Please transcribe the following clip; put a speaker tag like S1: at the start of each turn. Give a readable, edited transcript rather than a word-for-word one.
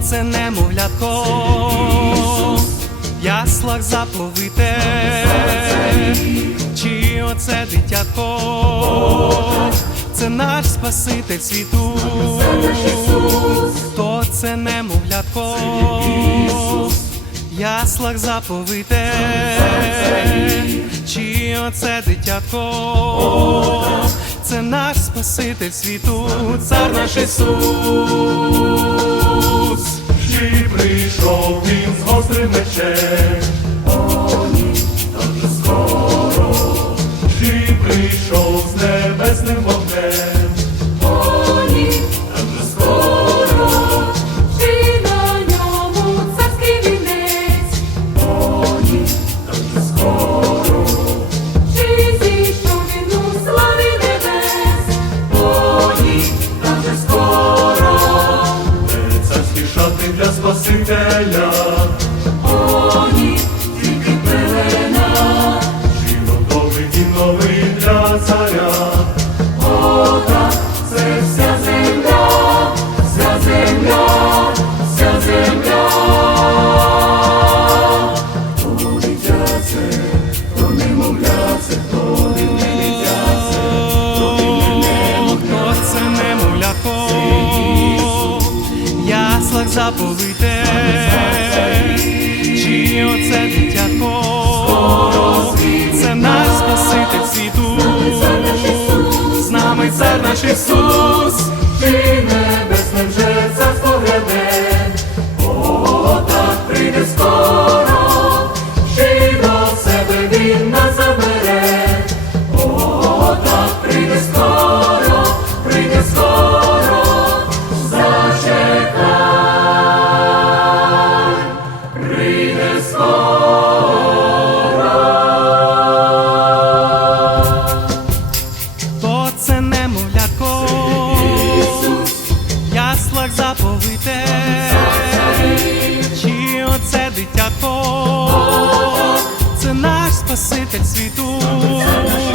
S1: це немовлятко, в яслах заповите, чи оце дитятко, це наш Спаситель світу, то це немовлятко, в яслах заповите, чи оце дитятко, це наш Спаситель світу, Цар наш Ісус.
S2: Чи прийшов він з гострим мечем? О, ні, так же скоро. Чи прийшов з небесним вогнем?
S3: О, ні, так же скоро. Чи на ньому царський вінець?
S2: О, ні, так же скоро.
S3: Чи зійшов він у славі небес?
S2: О, ні, так же скоро. Не царські шати для Спасителя.
S3: О, ні, тільки пелена.
S2: Чи готовий дім новий для царя?
S3: О, так, це вся земля, вся земля, вся земля.
S2: Хто дитя це, хто немовля це, хто дивне дитя це, хто дивне
S1: Хто це немовлятко, в яслах заповите, чи оце дитятко, це наш Спаситель світу, з нами Цар наш Ісус.
S2: Чи небесне вже царство гряде? О, так прийде скоро, чи до себе він нас забере? О, так прийде скоро, прийде скоро, зачекай, прийде скоро.
S1: То це немовлятко, в яслах заповите, чи оце дитятко, це наш Спаситель світу,